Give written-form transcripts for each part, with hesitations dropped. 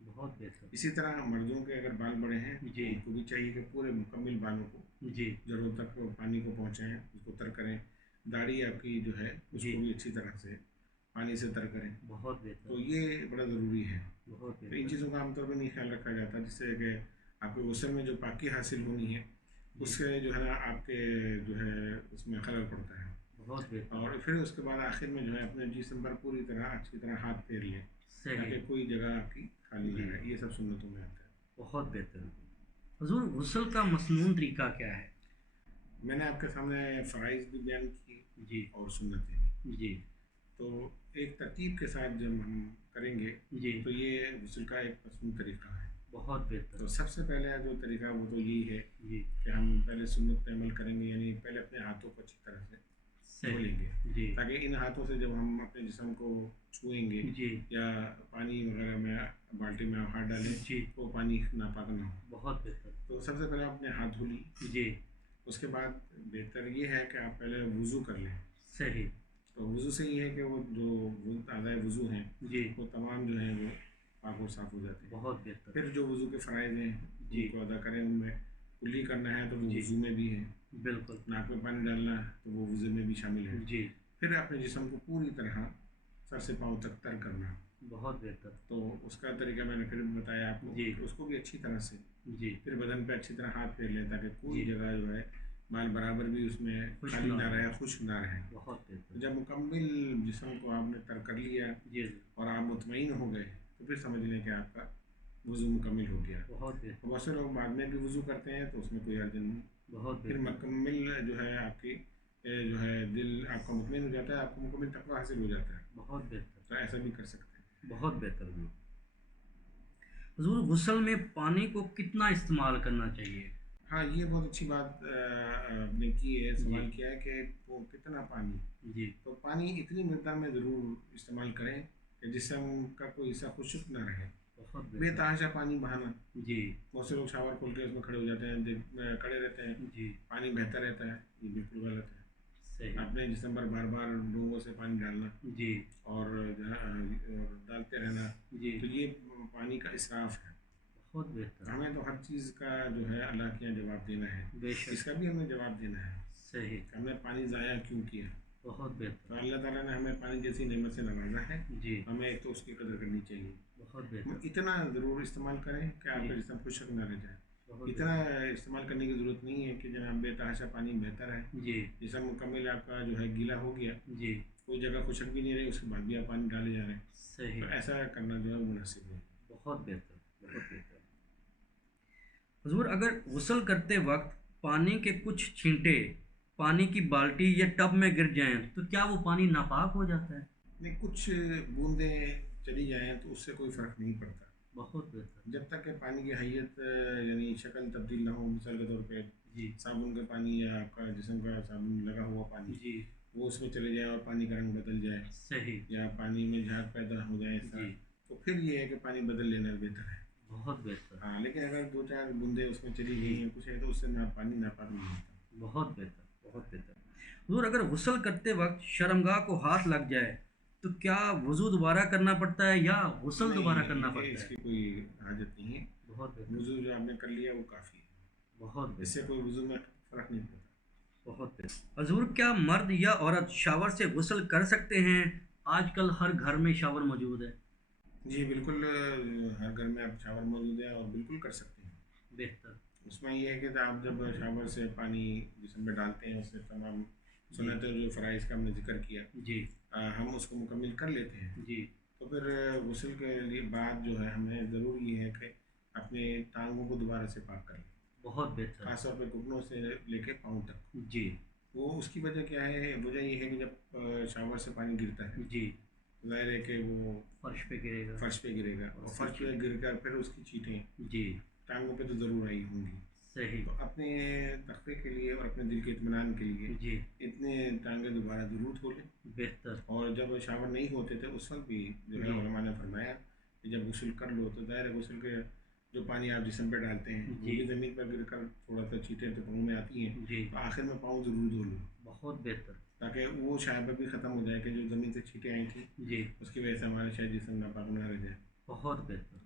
بہت بہتر. اسی طرح مردوں کے اگر بال بڑے ہیں جی. ان کو بھی چاہیے کہ پورے مکمل بالوں کو جی. جڑوں تک پانی کو پہنچائیں، اس کو تر کریں. داڑھی آپ کی جو ہے اس جی. کو بھی اچھی طرح سے پانی سے تر کریں. بہت بہتر. تو یہ بڑا ضروری ہے. بہت تو ان بہتر. چیزوں کا عام طور پہ نہیں خیال رکھا جاتا، جس سے کہ آپ کے غسل میں جو پاکی حاصل ہونی ہے اس سے جو ہے نا آپ کے جو ہے اس میں خلل پڑتا ہے. بہت بہتر. اور پھر اس کے بعد آخر میں جو ہے اپنے جسم پر پوری طرح اچھی طرح ہاتھ پھیر لیں صحیح. تاکہ کوئی جگہ آپ کی خالی جی. نہ رہے. یہ سب سنتوں میں آتا ہے. بہت بہتر. حضور غسل کا مسنون طریقہ کیا ہے؟ میں نے آپ کے سامنے فرائض بھی بیان کیے جی. اور سنتیں بھی. جی. تو ایک ترتیب کے ساتھ جب ہم کریں گے جی. تو یہ غسل کا ایک مسنون طریقہ ہے. بہت بہتر. تو سب سے پہلے جو طریقہ وہ تو یہی ہے جی. کہ ہم پہلے سنت پہ عمل کریں گے، یعنی پہلے اپنے ہاتھوں کو اچھی طرح سے دھو لیں گے جی. تاکہ ان ہاتھوں سے جب ہم اپنے جسم کو چھوئیں گے جی. یا پانی وغیرہ میں بالٹی میں ہاتھ ڈالیں جی. تو پانی ناپاک نہ ہو. بہت بہتر. تو سب سے پہلے آپ اپنے ہاتھ دھو لیے. جی. اس کے بعد بہتر یہ ہے کہ آپ پہلے وضو کر لیں. صحیح. تو وضو سے یہ ہے کہ وہ جو اعضائے وضو ہیں جی. وہ تمام جو ہیں وہ پاک و صاف ہو جاتے ہیں. بہت بہتر. پھر جو وضو کے فرائض ہیں جی. ان کو ادا کریں. ان میں کلی کرنا ہے تو وہ جی. وضو میں بھی ہے. بالکل. ناک میں پانی ڈالنا ہے تو وہ وضو میں بھی شامل ہے. جی. پھر اپنے جسم کو پوری طرح سر سے پاؤں تک تر کرنا. بہت بہتر. تو اس کا طریقہ میں نے پھر بتایا آپ کو. جی. اس کو بھی اچھی طرح سے جی. پھر بدن پہ اچھی طرح ہاتھ پھیر لیں تاکہ کوئی جی. جگہ جو ہے بال برابر بھی اس میں خشک خالی نہ نہ رہے. رہے، خشک نہ رہے. بہت بہتر. جب مکمل جسم کو آپ نے تر کر لیا جی. اور آپ مطمئن ہو گئے تو پھر سمجھ لیں کہ آپ کا وضو مکمل ہو گیا. بہت بہتر. بہت سے لوگ بعد میں بھی وضو کرتے ہیں تو اس میں کوئی حرج نہیں. بہت پھر بہتر. مکمل جو ہے آپ کی جو ہے دل آپ کا مطمئن ہو جاتا ہے، آپ کو مکمل تقویٰ حاصل ہو جاتا ہے. بہت بہتر. تو ایسا بھی کر سکتے ہیں. بہت بہتر. حضور غسل میں پانی کو کتنا استعمال کرنا چاہیے؟ ہاں یہ بہت اچھی بات آپ نے کی ہے، سوال کیا ہے کہ وہ کتنا پانی. جی. تو پانی اتنی مقدار میں ضرور استعمال کریں کہ جسم کا کوئی حصہ خشک نہ رہے. بہت بے بہتر. تحاشا پانی بہانا. جی. بہت سے لوگ شاور کھول کے اس میں کھڑے ہو جاتے ہیں، کھڑے رہتے ہیں، جی. پانی بہتا رہتا ہے. یہ بالکل غلط ہے. صحیح. اپنے جسم پر بار بار ڈونگوں سے پانی ڈالنا جی. اور ڈالتے رہنا جی. تو یہ پانی کا اسراف ہے. بہت بہتر. ہمیں تو ہر چیز کا جو ہے اللہ کے یہاں جواب دینا ہے. بے شک. اس کا بھی ہمیں جواب دینا ہے صحیح. کہ ہم نے پانی ضائع کیوں کیا. بہت بہتر. تو اللہ تعالیٰ نے ہمیں پانی جیسی نعمت سے نوازا ہے، جی. ہمیں ایک تو اس کی قدر کرنی چاہیے. بہت بہتر. اتنا ضرور استعمال کریں کہ آپ کا جسم خشک نہ رہ جائے. اتنا استعمال کرنے کی ضرورت نہیں ہے کہ جناب بے تحاشا پانی بہتر ہے. جی. جسم مکمل آپ کا جو ہے گیلا ہو گیا، جی. کوئی جگہ خشک بھی نہیں رہی، اس کے بعد بھی آپ پانی ڈالے جا رہے ہیں. صحیح. تو ایسا کرنا جو ہے مناسب ہے. بہت بہتر. بہت بہتر. حضور اگر غسل کرتے وقت پانی کے کچھ چھینٹے پانی کی بالٹی یا ٹب میں گر جائیں تو کیا وہ پانی ناپاک ہو جاتا ہے؟ نہیں، کچھ بوندیں چلی جائیں تو اس سے کوئی فرق نہیں پڑتا. بہت بہتر. جب تک کہ پانی کی حیت یعنی شکل تبدیل نہ ہو. مثال کے طور پہ جی. صابن کا پانی یا آپ کا جسم کا صابن لگا ہوا پانی جی. وہ اس میں چلے جائے اور پانی کا رنگ بدل جائے صحیح. یا پانی میں جھاگ پیدا ہو جائے اس طرح، جی. تو پھر یہ ہے کہ پانی بدل لینا بہتر ہے. بہت بہتر. ہاں، لیکن اگر دو چار بوندیں اس میں چلی گئی ہیں کچھ ہے تو اس سے پانی ناپاک نہیں ہوتا. بہت بہتر. بہت بہتر. حضور اگر غسل کرتے وقت شرمگاہ کو ہاتھ لگ جائے تو کیا وضو دوبارہ کرنا پڑتا ہے یا غسل دوبارہ کرنا نہیں، پڑتا اس ہے؟ کی کوئی حاجت نہیں ہے. بہت بہتر. وضو جو آپ نے کر لیا وہ کافی ہے. بہت اس بہتر. سے کوئی وضو میں فرق نہیں پڑتا. بہت بہتر. حضور کیا مرد یا عورت شاور سے غسل کر سکتے ہیں؟ آج کل ہر گھر میں شاور موجود ہے. جی بالکل، ہر گھر میں آپ شاور موجود ہے اور بالکل کر سکتے ہیں. بہتر. اس میں یہ ہے کہ آپ جب شاور سے پانی جسم میں ڈالتے ہیں اس سے تمام سنتیں جو فرائض کا ہم نے ذکر کیا جی. ہم اس کو مکمل کر لیتے ہیں. جی. تو پھر غسل کے لیے بعد جو ہے ہمیں ضرور یہ ہے کہ اپنے ٹانگوں کو دوبارہ سے پاک کر لیں. بہت بہتر. خاص طور پہ گھٹنوں سے لے کے پاؤں تک. جی. وہ اس کی وجہ کیا ہے؟ وجہ یہ ہے کہ جب شاور سے پانی گرتا ہے جی. ظاہر ہے کہ وہ فرش پہ گرے گا. فرش پہ گرے گا اور فرش پہ گر کر پھر اس کی چیٹیں جی. ٹانگوں پہ تو ضرور آئی ہوں گی. صحیح. تو اپنے تقوی کے لیے اور اپنے دل کے اطمینان کے لیے جی. اتنے ٹانگیں دوبارہ ضرور دھو لیں. بہتر. اور جب شاور نہیں ہوتے تھے اس وقت بھی جو ہے علماء نے فرمایا کہ جب غسل کر لو تو ظاہر غسل کے جو پانی آپ جسم پہ ڈالتے ہیں وہ بھی زمین پر گر کر تھوڑا سا چیٹیں تو پاؤں میں آتی ہیں. جی. تو آخر میں پاؤں ضرور دھو لو. بہت بہتر. تاکہ وہ شائبہ بھی ختم ہو جائے کہ جو زمین سے چھینٹیں آئی تھیں جی. اس کی وجہ سے ہمارے شاید جسم ناپاک نہ رہ جائے. بہت بہتر،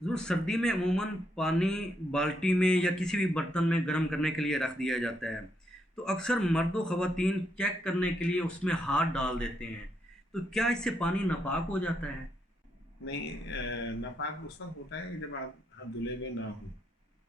حضور سردی میں عموماً پانی بالٹی میں یا کسی بھی برتن میں گرم کرنے کے لیے رکھ دیا جاتا ہے، تو اکثر مرد و خواتین چیک کرنے کے لیے اس میں ہاتھ ڈال دیتے ہیں، تو کیا اس سے پانی ناپاک ہو جاتا ہے؟ نہیں، ناپاک اس وقت ہوتا ہے کہ جب آپ ہاتھ دھلے ہوئے نہ ہوں،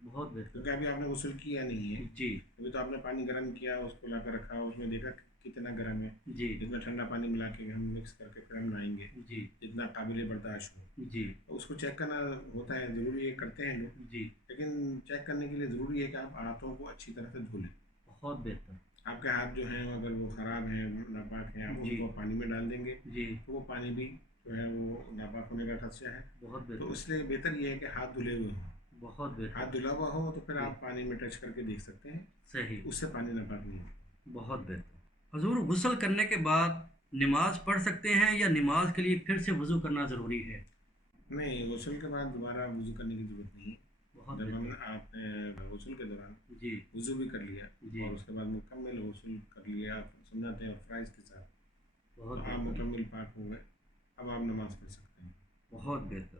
بہت بہتر، کیونکہ ابھی آپ نے غسل کیا نہیں ہے، جی ابھی تو آپ نے پانی گرم کیا، اس کو لا کر رکھا، اس میں دیکھا کتنا گرم ہے، جی اس میں ٹھنڈا پانی ملا کے ہم مکس کر کے پھر ہم نہائیں گے جی جتنا قابل برداشت ہو، جی تو اس کو چیک کرنا ہوتا ہے، ضروری ہے، کرتے ہیں لوگ، جی، لیکن چیک کرنے کے لیے ضروری ہے کہ آپ ہاتھوں کو اچھی طرح سے دھو لیں۔ بہت بہتر، آپ کے ہاتھ جو ہیں اگر وہ خراب ہیں، ناپاک ہیں، آپ ان جی کو پانی میں ڈال دیں گے جی، تو وہ پانی بھی جو ہے وہ ناپاک ہونے کا خدشہ ہے، بہت تو بہتر، اس لیے بہتر یہ ہے کہ ہاتھ دھلے ہوئے ہوں۔ بہت بہتر، ہاتھ دھلا ہوا ہو تو پھر جی آپ پانی میں ٹچ کر کے دیکھ سکتے ہیں، صحیح، اس سے پانی ناپاک نہیں ہوتا۔ بہت بہتر۔ حضور غسل کرنے کے بعد نماز پڑھ سکتے ہیں یا نماز کے لیے پھر سے وضو کرنا ضروری ہے؟ نہیں، غسل کے بعد دوبارہ وضو کرنے کی ضرورت نہیں بہت ہے، جب ہم بہتر، آپ نے غسل کے دوران جی وضو بھی کر لیا جی، اور اس کے بعد مکمل غسل کر لیا سنت اور فرائض کے ساتھ، بہت تو آپ بہتر، مکمل پاک ہو گئے، اب آپ نماز پڑھ سکتے ہیں۔ بہت بہتر۔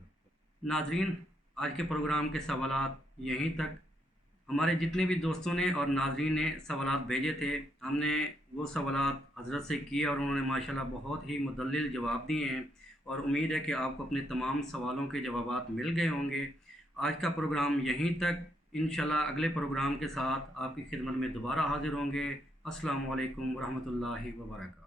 ناظرین، آج کے پروگرام کے سوالات یہیں تک۔ ہمارے جتنے بھی دوستوں نے اور ناظرین نے سوالات بھیجے تھے، ہم نے وہ سوالات حضرت سے کیے اور انہوں نے ماشاءاللہ بہت ہی مدلل جواب دیے ہیں، اور امید ہے کہ آپ کو اپنے تمام سوالوں کے جوابات مل گئے ہوں گے۔ آج کا پروگرام یہیں تک، انشاءاللہ اگلے پروگرام کے ساتھ آپ کی خدمت میں دوبارہ حاضر ہوں گے۔ السلام علیکم ورحمۃ اللہ وبرکاتہ۔